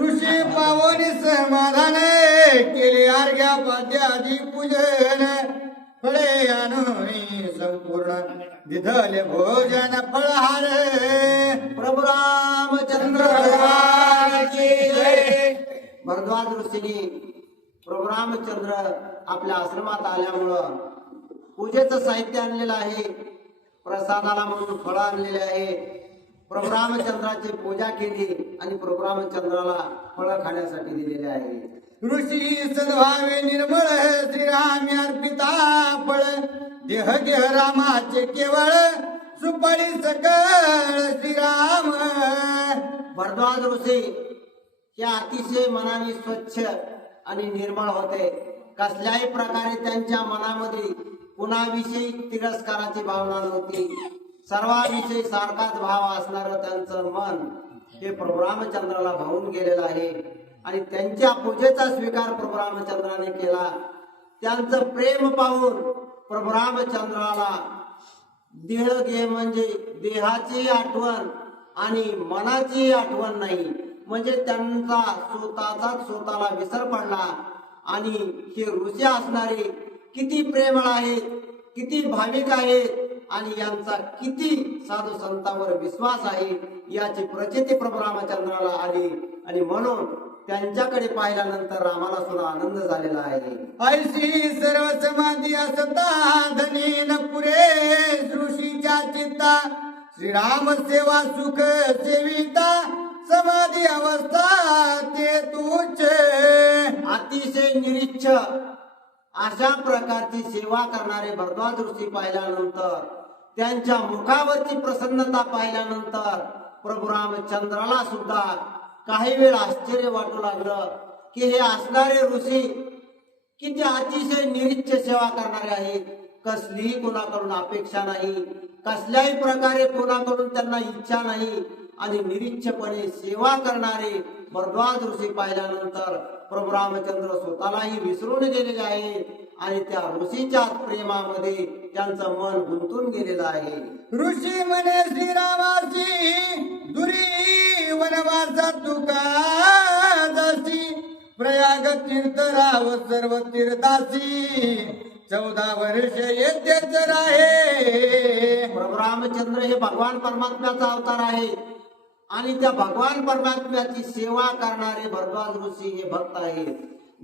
ऋषी पावनी समाधान केले अर्घ्या पाद्यादी पूजन. फळे आणून संपूर्ण दिधले भोजन फळहार. प्रभू रामचंद्र भगवान की जय. भरद्वाज ऋषीने प्रभू रामचंद्र आपल्या आश्रमात आल्यामुळं पूजेचं साहित्य आणलेलं आहे प्रसादाला म्हणून फळं आणलेले आहे. प्रभू रामचंद्राची पूजा केली आणि प्रभू रामचंद्राला खाण्यासाठी दिलेले आहे. ऋषी सद्भावे निर्मळ श्रीराम अर्पिता फळ. देह देह रामाचे केवळ सुपाळी सकळ श्रीराम. भरद्वाज ऋषी हे अतिशय मनाने स्वच्छ आणि निर्मळ होते. कसल्याही प्रकारे त्यांच्या मनामध्ये कुणाविषयी तिरस्काराची भावना नव्हती. सर्वांविषयी सारखाच भाव असणारं त्यांचं मन हे प्रभू रामचंद्राला भावून गेलेलं आहे. आणि त्यांच्या पूजेचा स्वीकार प्रभू रामचंद्राने केला. त्यांचं प्रेम पाहून प्रभू रामचंद्राला देह घे म्हणजे देहाची आठवण आणि मनाची आठवण नाही. म्हणजे त्यांचा स्वतःचाच स्वतःला विसर पडला. आणि हे ऋषी असणारे किती प्रेमळ आहेत किती भाविक आहेत आणि यांचा किती साधू संतांवर विश्वास आहे याची प्रचिती प्रभू रामचंद्राला आली. आणि म्हणून त्यांच्याकडे पाहिल्यानंतर रामाला सुद्धा आनंद झालेला आहे. ऐशी सर्व समाधी असता धनी न पुरे ऋषीच्या चित्ता. श्रीराम सेवा सुख सेविता समाधी अवस्था ते तुझ अतिशय निरीच्छ अशा प्रकारची सेवा करणारे भरद्वाज दृष्टी पाहिल्यानंतर त्यांच्या मुखावरची प्रसन्नता पाहिल्यानंतर प्रभू रामचंद्राला सुद्धा काही वेळ आश्चर्य वाटू लागलं की हे असणारे ऋषी किती अतिशय निरीच्छ सेवा करणारे आहेत. कसलीही कोणाकडून अपेक्षा नाही कसल्याही प्रकारे कोणाकडून त्यांना इच्छा नाही आणि निरीच्छपणे सेवा करणारे भरद्वाज ऋषी पाहिल्यानंतर प्रभू रामचंद्र स्वतःलाही विसरून गेलेले आहे आणि त्या ऋषीच्या प्रेमामध्ये त्यांचं मन गुंतून गेलेलं आहे. ऋषी म्हणे श्रीरामाची दुरी वनवासा तुका जशी प्रयाग तीर्थ राव सर्व तीर्थासी. चौदा वर्ष येतेच राहे. प्रभू रामचंद्र हे भगवान परमात्म्याचा अवतार आहे. आणि त्या भगवान परमात्म्याची सेवा करणारे भरद्वाज ऋषी हे भक्त आहेत.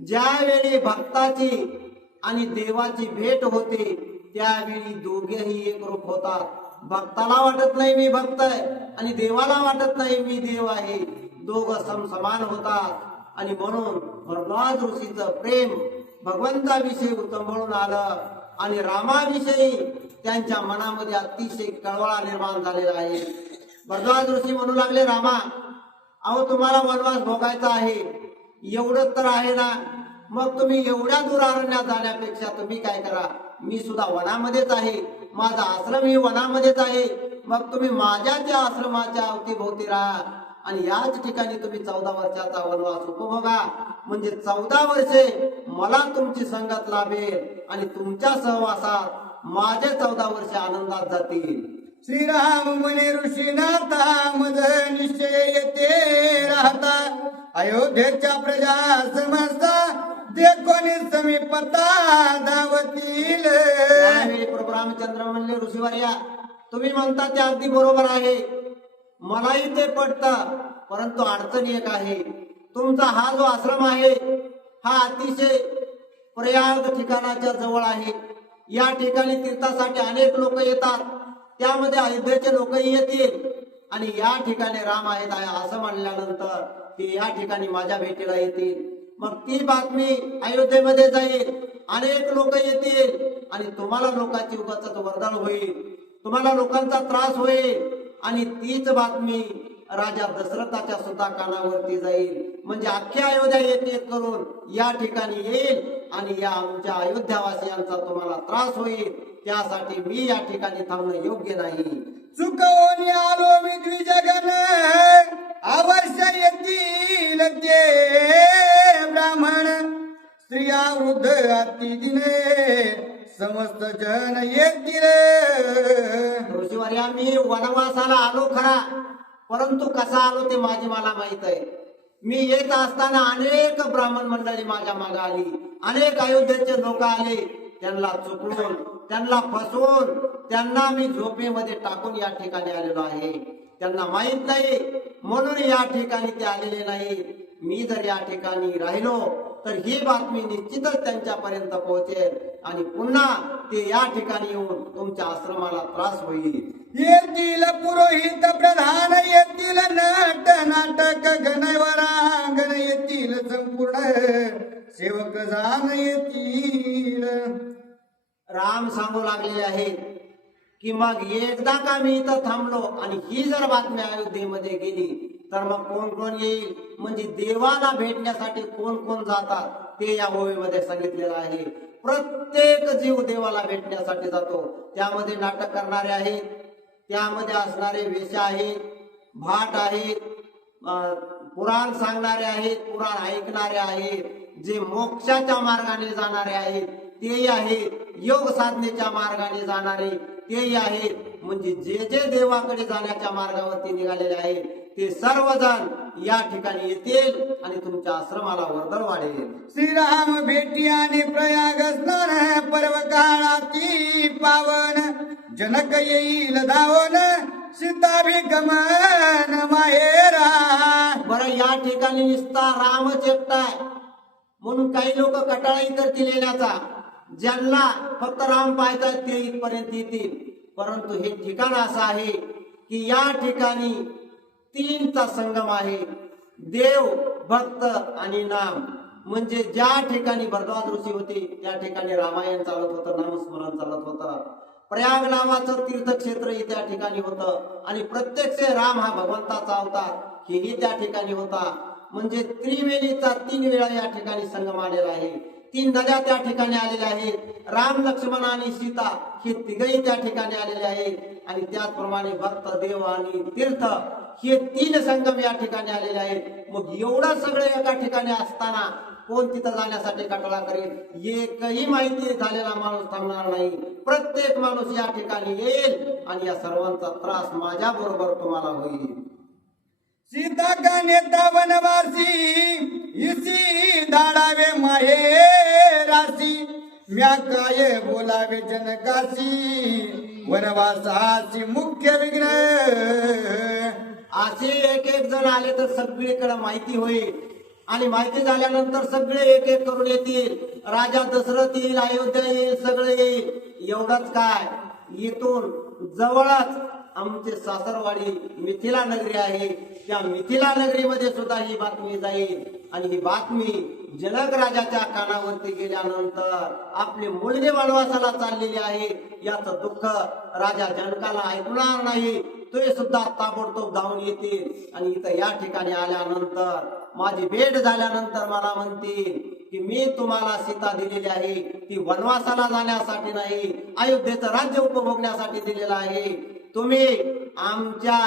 ज्यावेळी भक्ताची आणि देवाची भेट होते त्यावेळी दोघेही एक रूप होतात. भक्ताला वाटत नाही मी भक्त आहे आणि देवाला वाटत नाही मी देव आहे. दोघं समसमान होतात. आणि म्हणून भरद्वाज ऋषीचं प्रेम भगवंताविषयी उतंबळून आलं आणि रामाविषयी त्यांच्या मनामध्ये अतिशय कळवळा निर्माण झालेला आहे. भरद्वाज ऋषी म्हणू लागले रामा अहो तुम्हाला वनवास भोगायचा आहे. एवढंच तर आहे ना. मग तुम्ही एवढ्या दूर अरण्यात जाण्यापेक्षा तुम्ही काय करा? मी सुद्धा वनामध्येच आहे. माझा आश्रम ही वनामध्येच आहे. मग तुम्ही माझ्या त्या आश्रमाच्या अवतीभोवती राहा आणि याच ठिकाणी तुम्ही चौदा वर्षाचा वनवास उपभोगा. म्हणजे चौदा वर्षे मला तुमची संगत लाभेल आणि तुमच्या सहवासात माझे चौदा वर्षे आनंदात जातील. श्रीराम म्हणे ऋषीनाथा मज निश्चय येते राहता. अयोध्येच्या प्रजा समजता ते कोणी समीपता धावतील. प्रभू रामचंद्र म्हणले ऋषीवर्या तुम्ही म्हणता ते अगदी बरोबर आहे. मलाही ते पटतं परंतु अडचण एक आहे. तुमचा हा जो आश्रम आहे हा अतिशय प्रयाग ठिकाणाच्या जवळ आहे. या ठिकाणी तीर्थासाठी अनेक लोक येतात. त्यामध्ये अयोध्येचे लोकही येतील. आणि या ठिकाणी राम आहेत आहे असं म्हणल्यानंतर ते या ठिकाणी माझ्या भेटीला येतील. मग ती बातमी अयोध्येमध्ये जाईल. अनेक लोक येतील. आणि तुम्हाला लोकांची उगाच वर्दळ होईल. तुम्हाला लोकांचा त्रास होईल. आणि तीच बातमी राजा दशरथाच्या सुद्धा कानावरती जाईल. म्हणजे अख्ख्या अयोध्या एक एक करून या ठिकाणी येईल. आणि या आमच्या अयोध्यावासियांचा तुम्हाला त्रास होईल. त्यासाठी मी या ठिकाणी थांबणं योग्य नाही. चुकवून आलो मी द्विजगन अवश्य येतील ते ब्राह्मण. स्त्रिया वृद्ध अति दिने समस्त जन येतील. ऋषीवर्या मी वनवासाला आलो खरा परंतु कसा आलो ते माझी मला माहीत आहे. मी येत असताना अनेक ब्राह्मण मंडळी माझ्या मागे आली अनेक अयोध्येचे लोक आले त्यांना चुकवून त्यांना फसवून त्यांना मी झोपेमध्ये टाकून या ठिकाणी आलेलो आहे. त्यांना माहीत नाही म्हणून या ठिकाणी ते आलेले नाही. मी जर या ठिकाणी राहिलो तर ही बातमी निश्चितच त्यांच्यापर्यंत पोहोचेल आणि पुन्हा ते या ठिकाणी येऊन तुमच्या आश्रमाला त्रास होईल. येतील पुरोहित प्रधान येतील नाट नाटक गणवरांगण येतील संपूर्ण सेवक जाण येतील राम सांगू लागले आहेत की मग एकदा का मी इथं थांबलो आणि ही जर बातमी अयोध्येमध्ये गेली तर मग कोण कोण येईल? म्हणजे देवाला भेटण्यासाठी कोण कोण जातात? ते या ओवीमध्ये सांगितलेलं आहे. प्रत्येक जीव देवाला भेटण्यासाठी जातो. त्यामध्ये नाटक करणारे आहेत त्यामध्ये असणारे वेश आहेत भाट आहेत पुराण सांगणारे आहेत पुराण ऐकणारे आहेत. जे मोक्षाच्या मार्गाने जाणारे आहेत तेही आहेत. योग साधनेच्या मार्गाने जाणारे तेही आहेत. म्हणजे जे जे देवाकडे जाण्याच्या मार्गावरती निघालेले आहेत ते सर्वजण या ठिकाणी येतील आणि तुमच्या आश्रमाला वर्दळ वाढेल. श्रीराम भेटी आणि प्रयाग स्नान पर्व काळाची पावन. जनक येईल धावन सीताभिगमन माहेरा. बरं या ठिकाणी निसता रामच एकटाय म्हणून काही लोक कटाळाही करतील येण्याचा ज्यांना फक्त राम पाहतात ते इथपर्यंत येतील. परंतु हे ठिकाण असं आहे की या ठिकाणी तीनचा संगम आहे. देव भक्त आणि नाम. म्हणजे ज्या ठिकाणी भरद्वाज ऋषी होते त्या ठिकाणी रामायण चालत होतं नामस्मरण चालत होतं. प्रयाग नावाचं तीर्थक्षेत्रही त्या ठिकाणी होतं. आणि प्रत्यक्ष राम हा भगवंताचा अवतार हेही त्या ठिकाणी होता. म्हणजे त्रिवेणीचा तीन वेळा या ठिकाणी संगम आलेला आहे. तीन नद्या त्या ठिकाणी आलेल्या आहेत. राम लक्ष्मण आणि सीता हे तिघही त्या ठिकाणी आलेले आहेत. आणि त्याचप्रमाणे भक्त देव आणि तीर्थ हे तीन संगम या ठिकाणी आलेले आहेत. मग एवढं सगळं एका ठिकाणी असताना कोण तिथं जाण्यासाठी कटळा करेल? एकही माहिती झालेला माणूस थांबणार नाही. प्रत्येक माणूस या ठिकाणी येईल आणि या सर्वांचा त्रास माझ्या बरोबर तुम्हाला होईल. सीता का नेता वनवासी इसी धाडावे माहे राशी म्या काय बोलावे जनकाशी वनवासाची मुख्य विघ्न. असे एक एक जण आले तर सगळीकडे माहिती होईल. आणि माहिती झाल्यानंतर सगळे एक एक करून येतील. राजा दशरथ येईल अयोध्या येईल सगळे येईल. एवढंच काय. इथून जवळच आमचे सासरवाडी मिथिला नगरी आहे. त्या मिथिला नगरीमध्ये सुद्धा ही बातमी जाईल. आणि ही बातमी जनक राजाच्या कानावरती गेल्यानंतर आपले मुलगे वनवासाला चाललेली आहे. याचं दुःख राजा जनकाला ऐकणार नाही. ते सुद्धा ताबडतोब धावून येतील. आणि इथं या ठिकाणी आल्यानंतर माझी भेट झाल्यानंतर मला म्हणतील की मी तुम्हाला सीता दिलेली आहे. ती वनवासाला जाण्यासाठी नाही अयोध्येचं राज्य उपभोगण्यासाठी दिलेलं आहे. तुम्ही आमच्या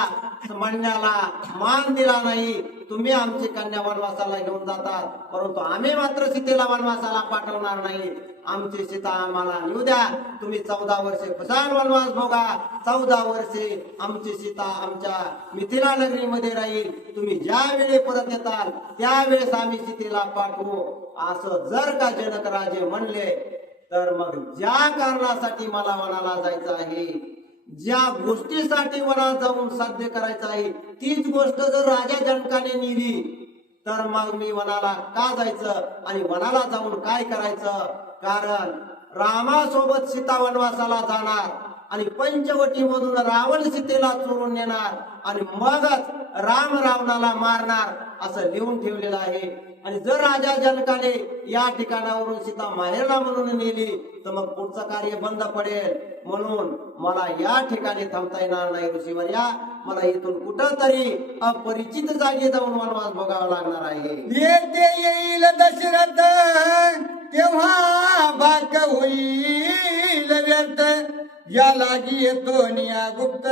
म्हणण्याला मान दिला नाही तुम्ही आमची कन्या वनवासाला घेऊन जातात. परंतु आम्ही मात्र सीतेला वनवासाला पाठवणार नाही. आमची सीता आम्हाला नेऊ द्या. तुम्ही चौदा वर्षे खुशाल वनवास भोगा. चौदा वर्षे आमची सीता आमच्या मिथिला नगरीमध्ये राहील. तुम्ही ज्या वेळे परत येताल त्यावेळेस आम्ही सीतेला पाठवू. असं जर का जनक राजे म्हणले तर मग ज्या कारणासाठी मला वनाला जायचं आहे ज्या गोष्टीसाठी वनात जाऊन साध्य करायचं आहे तीच गोष्ट जर राजा जनकाने नेली तर मग मी वनाला का जायचं आणि वनाला जाऊन काय करायचं? कारण रामासोबत सीता वनवासाला जाणार आणि पंचवटी मधून रावण सीतेला चोरून नेणार आणि मगच राम रावणाला मारणार असं लिहून ठेवलेलं आहे. आणि जर राजा जनकाने या ठिकाणावरून सीता माहेरला म्हणून नेली तर मग पुढचं कार्य बंद पडेल. म्हणून मला या ठिकाणी थांबता येणार नाही ऋषीवर्या. मला इथून कुठं तरी अपरिचित जागी जाऊन वनवास भोगावा लागणार आहे. येते येईल दशरथ तेव्हा बाक होईल व्यर्थ. या लागी येतो निया गुप्त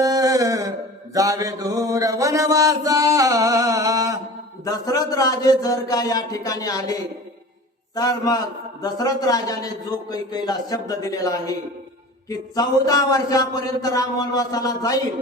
जावे दूर वनवासा. दशरथ राजे जर का या ठिकाणी आले तर मग दशरथ राजाने जो काही कैला शब्द दिलेला आहे की चौदा वर्षापर्यंत राम वनवासाला जाईल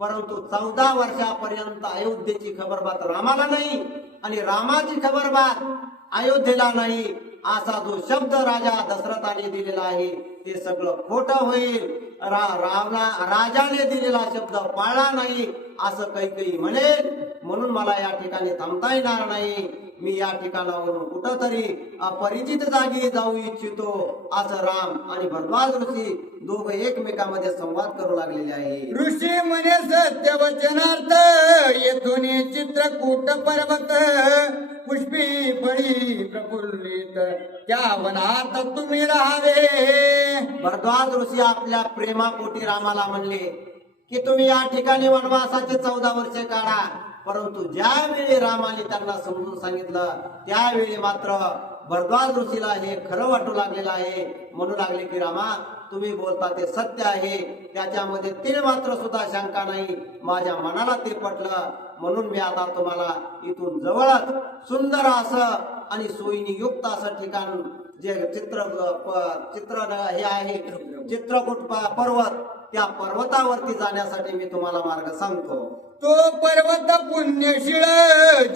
परंतु चौदा वर्षापर्यंत अयोध्येची खबरबात रामाला नाही आणि रामाची खबरबात अयोध्येला नाही. असा जो शब्द राजा दशरथाने दिलेला आहे ते सगळं खोटं होईल. रा रावणा राजाने दिलेला शब्द पाळला नाही असं काही काही म्हणेल. म्हणून मला या ठिकाणी थांबता येणार नाही. मी या ठिकाणावरून कुठंतरी अपरिचित जागी जाऊ इच्छितो असं राम आणि भरद्वाज ऋषी दोघं एकमेकांमध्ये संवाद करू लागलेले आहे ऋषी म्हणे सत्य वचनार्थ येथून चित्रकूट पर्वत पुष्पी फळी प्रफुल्लित. त्या वनात तुम्ही राहावे. भरद्वाज ऋषी आपल्या प्रेमापोटी रामाला म्हणले की तुम्ही या ठिकाणी वनवासाचे चौदा वर्षे काढा. परंतु ज्यावेळी रामाने त्यांना समजून सांगितलं त्यावेळी मात्र भरद्वाज ऋषीला हे खरं वाटू लागलेलं आहे. म्हणू लागले की रामा तुम्ही बोलता ते सत्य आहे. त्याच्यामध्ये तिने मात्र सुद्धा शंका नाही. माझ्या मनाला ते पटलं. म्हणून मी आता तुम्हाला इथून जवळच सुंदर असं आणि सोयीनी युक्त असं ठिकाण जे चित्र चित्र हे आहे चित्रकूट पर्वत त्या पर्वतावरती जाण्यासाठी मी तुम्हाला मार्ग सांगतो. तो पर्वत पुण्यशीळ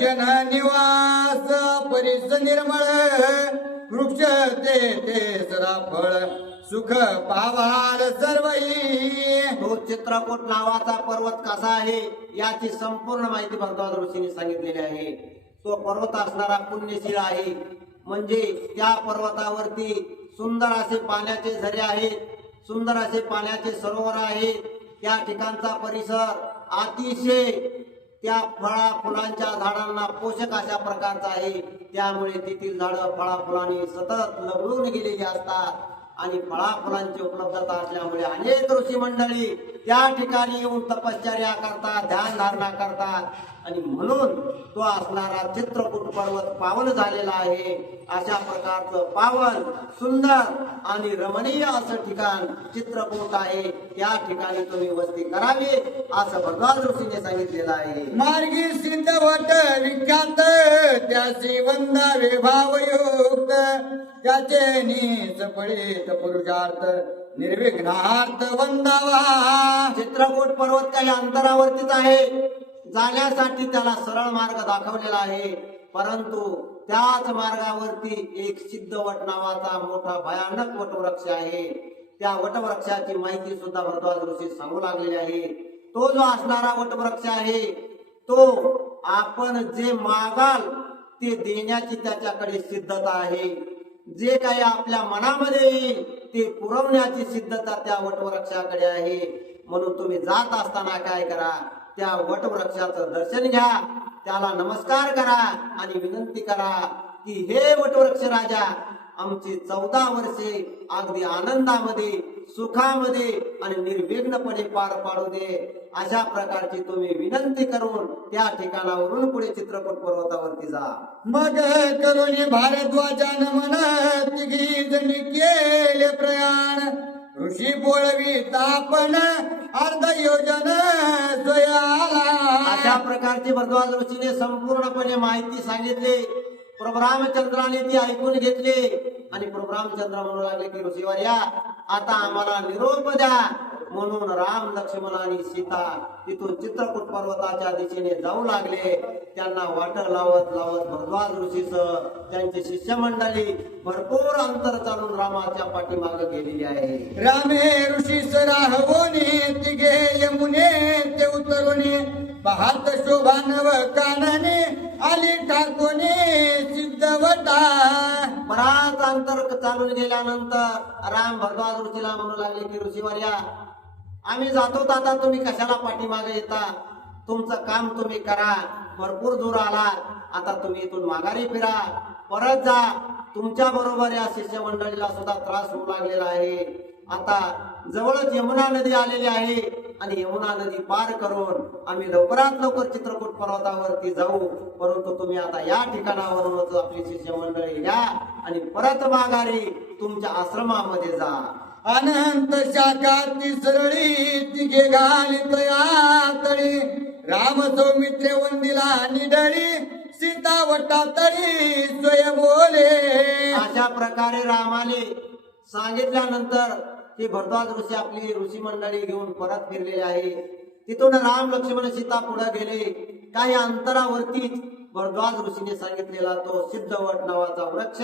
जन निवास परिस निर्मळ वृक्ष ते ते सदा फळ. सुख पावाल सर्वही. तो चित्रकूट नावाचा पर्वत कसा आहे याची संपूर्ण माहिती भगवान ऋषीने सांगितलेली आहे. तो पर्वत असणारा पुण्यशील आहे. म्हणजे त्या पर्वतावरती सुंदर असे पाण्याचे झरे आहेत सुंदर असे पाण्याचे सरोवर आहेत. त्या ठिकाणचा परिसर अतिशय त्या फळा फुलांच्या झाडांना पोषक अशा प्रकारचा आहे. त्यामुळे तेथील झाडं फळा फुलांनी सतत लवळून गेलेली असतात. आणि फळाफुलांची उपलब्धता असल्यामुळे अनेक ऋषी मंडळी त्या ठिकाणी येऊन तपश्चर्या करतात ध्यान धारणा करतात. आणि म्हणून तो असणारा चित्रकूट पर्वत पावन झालेला आहे. अशा प्रकारचं पावन सुंदर आणि रमणीय असं ठिकाण चित्रकूट आहे. त्या ठिकाणी तुम्ही वस्ती करावी असं भगवान ऋषीने सांगितलेलं आहे. मार्गी सिद्धवट विख्यात त्याची वंदावे भावयुक्त त्याचे नीच पडित पुरुषार्थ निर्विघ्नार्थ वंदावा. चित्रकूट पर्वत काही अंतरावरतीच आहे. जाण्यासाठी त्याला सरळ मार्ग दाखवलेला आहे. परंतु त्याच मार्गावरती एक सिद्धवट नावाचा मोठा भयानक वटवृक्ष आहे. त्या वटवृक्षाची माहिती सुद्धा भरद्वाज ऋषी सांगू लागलेली आहे. तो जो असणारा वटवृक्ष आहे तो आपण जे मागाल ते देण्याची त्याच्याकडे सिद्धता आहे. जे काही आपल्या मनामध्ये येईल ते पुरवण्याची सिद्धता त्या वटवृक्षाकडे आहे. म्हणून तुम्ही जात असताना काय करा त्या वटवृक्षाचं दर्शन घ्या त्याला नमस्कार करा आणि विनंती करा की हे वटवृक्ष राजा आमची चौदा वर्षे अगदी आनंदामध्ये सुखामध्ये आणि निर्विघ्नपणे पार पाडू दे. अशा प्रकारची तुम्ही विनंती करून त्या ठिकाणावरून पुढे चित्रकूट पर्वतावरती जा. मग करून भारद्वाजान मन तिघी जणी केले प्रयाण. ऋषी बोळवी तापण अर्ध योजन अशा प्रकारची भरद्वाज ऋषीने संपूर्णपणे माहिती सांगितली. प्रभू रामचंद्राने ती ऐकून घेतली. आणि प्रभू रामचंद्र म्हणू लागले की ऋषीवर या. आता आम्हाला निरोप द्या. म्हणून राम लक्ष्मण आणि सीता तिथून चित्रकूट पर्वताच्या दिशेने जाऊ लागले. त्यांना वाट लावत लावत भरद्वाज ऋषीसह त्यांची शिष्यमंडळी भरपूर अंतर चालून रामाच्या पाठीमागे गेलेली आहे. रामे ऋषी तिघे यमुने ते उतरुने पाहत शोभा नव कानने आली ठाकोने सिद्धवटा बराच अंतर चालून गेल्यानंतर राम भरद्वाज ऋषीला म्हणू लागले की ऋषीवर या आम्ही जातो दादा आता तुम्ही कशाला पाठीमागे येता? तुमचं काम तुम्ही करा. भरपूर दूर आलात. आता तुम्ही इथून माघारी फिरा. परत जा. तुमच्या बरोबर या शिष्यमंडळीला सुद्धा त्रास होऊ लागलेला आहे. आता जवळच यमुना नदी आलेली आहे आणि यमुना नदी पार करून आम्ही लवकरात लवकर चित्रकूट पर्वतावरती जाऊ. परंतु तुम्ही आता या ठिकाणावरूनच आपली शिष्यमंडळी घ्या आणि परत माघारी तुमच्या आश्रमामध्ये जा. अनंत शाखा तिसरळी तिघे घालित आतळी राम सौमित्रे वंदिला निडळी सीता वटा तळी स्वय बोले. अशा प्रकारे रामाने सांगितल्यानंतर की भरद्वाज ऋषी आपली ऋषी मंडळी घेऊन परत फिरलेले आहे. तिथून राम लक्ष्मण सीता पुढे गेले. काही अंतरावरतीच भरद्वाज ऋषीने सांगितलेला तो सिद्धवट नावाचा वृक्ष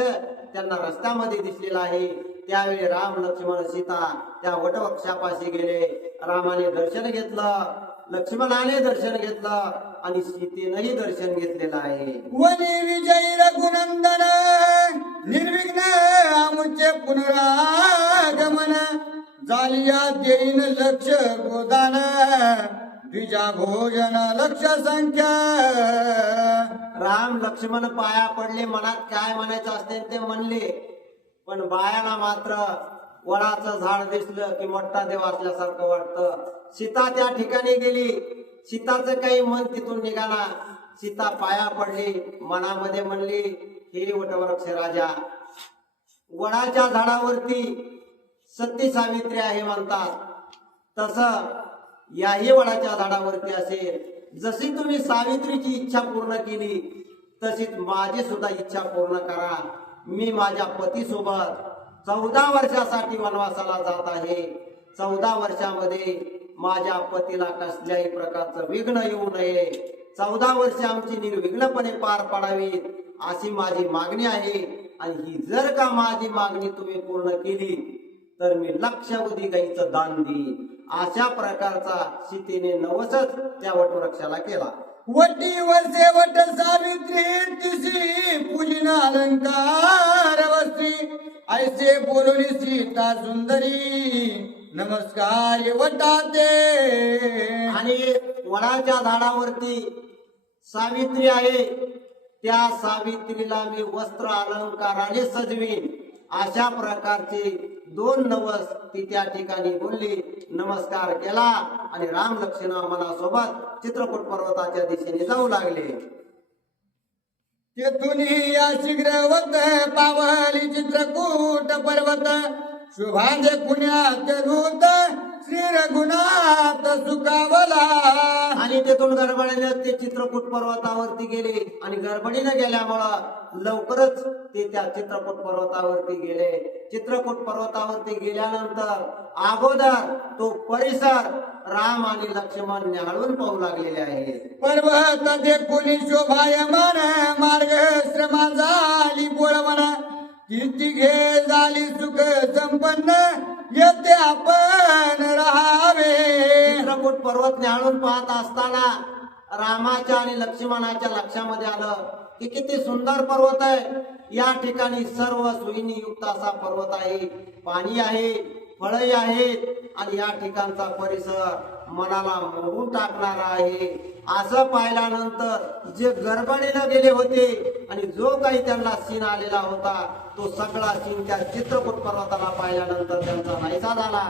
त्यांना रस्त्यामध्ये दिसलेला आहे. त्यावेळी राम लक्ष्मण सीता त्या वटवृक्षापाशी गेले. रामाने दर्शन घेतलं. लक्ष्मणाने दर्शन घेतलं आणि सीतेनंही दर्शन घेतलेलं आहे. वनी विजयी रघुनंदन निर्विघ्न आमुचे पुनरागमन जालिया देईन लक्ष गोदान द्विजा भोजन लक्ष संख्या. राम लक्ष्मण पाया पडले मनात काय म्हणायचं असते ते म्हणले. पण बायाला मात्र वडाचं झाड दिसलं की मोठा देव असल्यासारखं वाटतं. सीता त्या ठिकाणी गेली. सीताचं काही मन तिथून निघाला. सीता पाया पडली. मनामध्ये म्हणली हिरी वटवृक्ष राजा वडाच्या झाडावरती सती सावित्री आहे म्हणतात. तसं याही वडाच्या झाडावरती असेल. जशी तुम्ही सावित्रीची इच्छा पूर्ण केली तशीच माझी सुद्धा इच्छा पूर्ण करा. मी माझ्या पतीसोबत चौदा वर्षासाठी वनवासाला जात आहे. चौदा वर्षामध्ये माझ्या पतीला कसल्याही प्रकारचं विघ्न येऊ नये. चौदा वर्ष आमची निर्विघ्नपणे पार पडावीत अशी माझी मागणी आहे. आणि ही जर का माझी मागणी तुम्ही पूर्ण केली तर मी लक्षावधी गाईचं दान देईन. अशा प्रकारचा सीतेने नवसच त्या वटवृक्षाला केला. वटी वर्षे वट सावित्री तिसी पूजिन अलंकार वस्त्री ऐसे बोलली सीता सुंदरी. नमस्कार वटाते आणि वडाच्या झाडावरती सावित्री आहे. त्या सावित्रीला मी वस्त्र अलंकाराने सजवीन. अशा प्रकारची दोन नवस ती त्या ठिकाणी बोलली नमस्कार केला आणि राम लक्ष्मण मनासोबत चित्रकूट पर्वताच्या दिशेने जाऊ लागले. तेथून या शीघ्रवत पावली चित्रकूट पर्वत शुभांजे पुण्यात श्री रघुनाथ सुखावला आणि तेथून गडबडीने ते चित्रकूट पर्वतावरती गेले आणि गडबडीने गेल्यामुळं लवकरच ते त्या चित्रकूट पर्वतावरती गेले. चित्रकूट पर्वतावरती गेल्यानंतर अगोदर तो परिसर राम आणि लक्ष्मण न्याहाळून पाहू लागलेले आहे पर्वत देखुनी शोभायमान मार्ग श्रमा झाली बोळवण ती घे झाली सुख संपन्न येते आपण राहावे. चित्रकूट पर्वत न्याळून पाहत असताना रामाच्या आणि लक्ष्मणाच्या लक्षामध्ये आलं की किती सुंदर पर्वत आहे. या ठिकाणी सर्व सुईनी युक्त असा पर्वत आहे. पाणी आहे फळही आहेत आणि या ठिकाणचा परिसर मनाला मोडून टाकणारा आहे. असं पाहिल्यानंतर जे गडबडीनं गेले होते आणि जो काही त्यांना सीन आलेला होता तो सगळा सीन त्या चित्रकूट पर्वताला पाहिल्यानंतर त्यांचा नाहीसा झाला.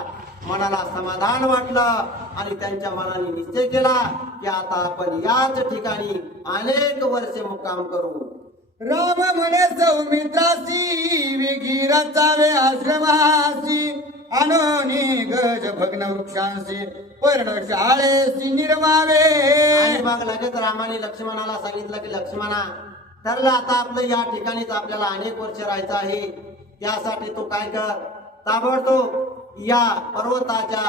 मनाला समाधान वाटलं आणि त्यांच्या मनाने निश्चय केला की आता आपण याच ठिकाणी अनेक वर्षे मुक्काम करू. राम म्हणे सौमित्रासी विघिरा चावे आश्रमासी अनोनी गज भग्न वृक्षांशी वृक्षांसी पर्णशाळेसी निर्मावे आणि मग लगेच रामाने लक्ष्मणाला सांगितलं की लक्ष्मणा ठरलं आता आपलं या ठिकाणीच आपल्याला अनेक वर्ष राहायचं आहे. त्यासाठी तू काय कर? ताबडतोब या पर्वताच्या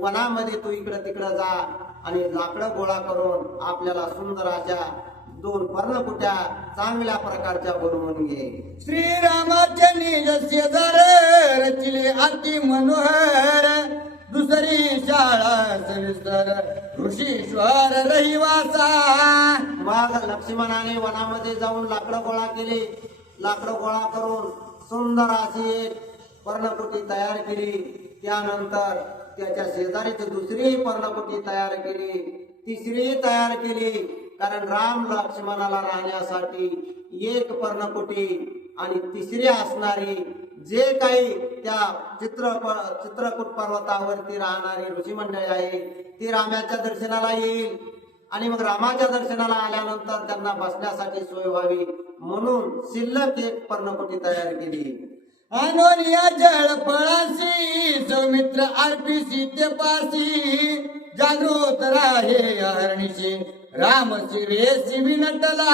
वनामध्ये तू इकडं तिकडं जा आणि लाकडं गोळा करून आपल्याला सुंदर अशा दोन पर्णकुट्या चांगल्या प्रकारच्या बनवून घे. श्रीरामाचे निज शेजार रचिले अति मनोहर. दुसरी शाळा सविस्तर ऋषीश्वर रहिवासा. मग लक्ष्मणाने वनामध्ये जाऊन लाकडं गोळा केली. लाकडं गोळा करून सुंदर अशी एक पर्णकुटी तयार केली. त्यानंतर त्याच्या शेजारीच दुसरी पर्णकुटी तयार केली. तिसरी तयार केली. कारण राम लक्ष्मणाला राहण्यासाठी एक पर्णकुटी आणि तिसरी असणारी जे काही त्या चित्र चित्रकूट पर्वतावरती राहणारी ऋषी मंडळी आहे ती रामाच्या दर्शनाला येईल. आणि मग रामाच्या दर्शनाला आल्यानंतर त्यांना बसण्यासाठी सोय व्हावी म्हणून शिल्लक एक पर्णकुटी तयार केली. अनोलिया जळ पळासी सौमित्र अर्पी ते पारसी जागृत राहे हरणीशी राम शिवेसी विनटला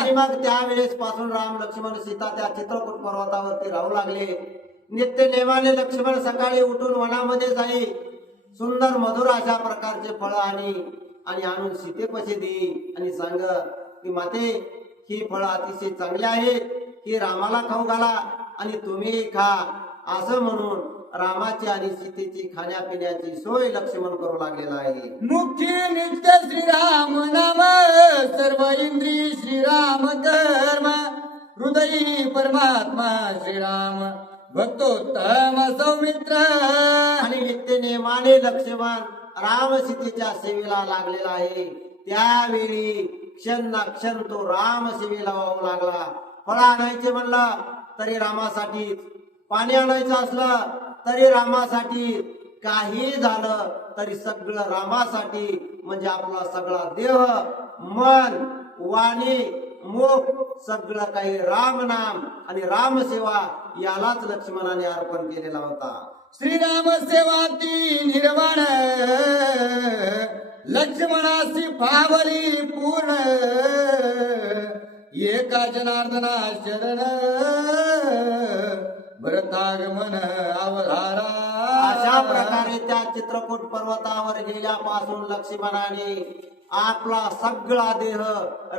आणि मग त्यावेळेस पासून राम लक्ष्मण सीता त्या चित्रकूट पर्वतावरती राहू लागले. नित्य नेमाने लक्ष्मण सकाळी उठून वनामध्ये जाई. सुंदर मधुर अशा प्रकारचे फळ आणि आणि आणून सीतेपशी दे आणि सांग की माते ही फळं अतिशय चांगली आहेत. ही रामाला खाऊ घाला आणि तुम्ही खा. असं म्हणून रामाची आणि सीतेची खाण्यापिण्याची सोय लक्ष्मण करू लागलेला आहे. मुखी नित्य श्रीराम नाम सर्व इंद्री श्रीराम कर्म हृदयी परमात्मा श्रीराम भक्तोत्तम सौमित्र. आणि नित्य नेमाने लक्ष्मण राम सीतेच्या सेवेला लागलेला आहे. त्यावेळी क्षण ना क्षण तो राम सेवेला वाहू लागला. फळ आणायचे म्हणलं तरी रामासाठी पाणी आणायचं असलं तरी रामासाठी काही झालं तरी सगळं रामासाठी म्हणजे आपला सगळा देह मन वाणी मुख सगळं काही राम नाम आणि रामसेवा यालाच लक्ष्मणाने अर्पण केलेला होता. श्रीराम सेवा ती निर्माण लक्ष्मणाशी पावली पूर्ण. एका जनार्दना शरण भरतागमन अवधारा. अशा प्रकारे त्या चित्रकूट पर्वतावर गेल्यापासून लक्ष्मणाने आपला सगळा देह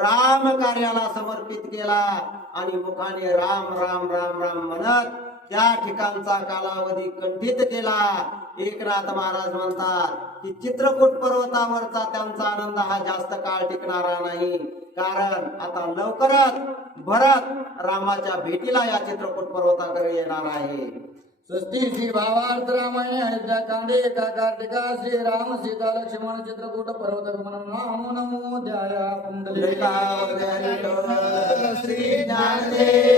राम कार्याला समर्पित केला आणि मुखाने राम राम राम राम म्हणत त्या ठिकाणचा कालावधी कंठित केला. एकनाथ महाराज म्हणतात की चित्रकूट पर्वतावरचा त्यांचा आनंद हा जास्त काळ टिकणारा नाही. कारण आता लवकरच भरत रामाच्या भेटीला या चित्रकूट पर्वताकडे येणार आहे स्वस्ती श्री भावार्थ रामायण अयोध्या कांदे एका कार्तिका श्री राम सीता लक्ष्मण चित्रकूट पर्वत नमो नमो ध्याया पुंडलिका श्री ज्ञानदेव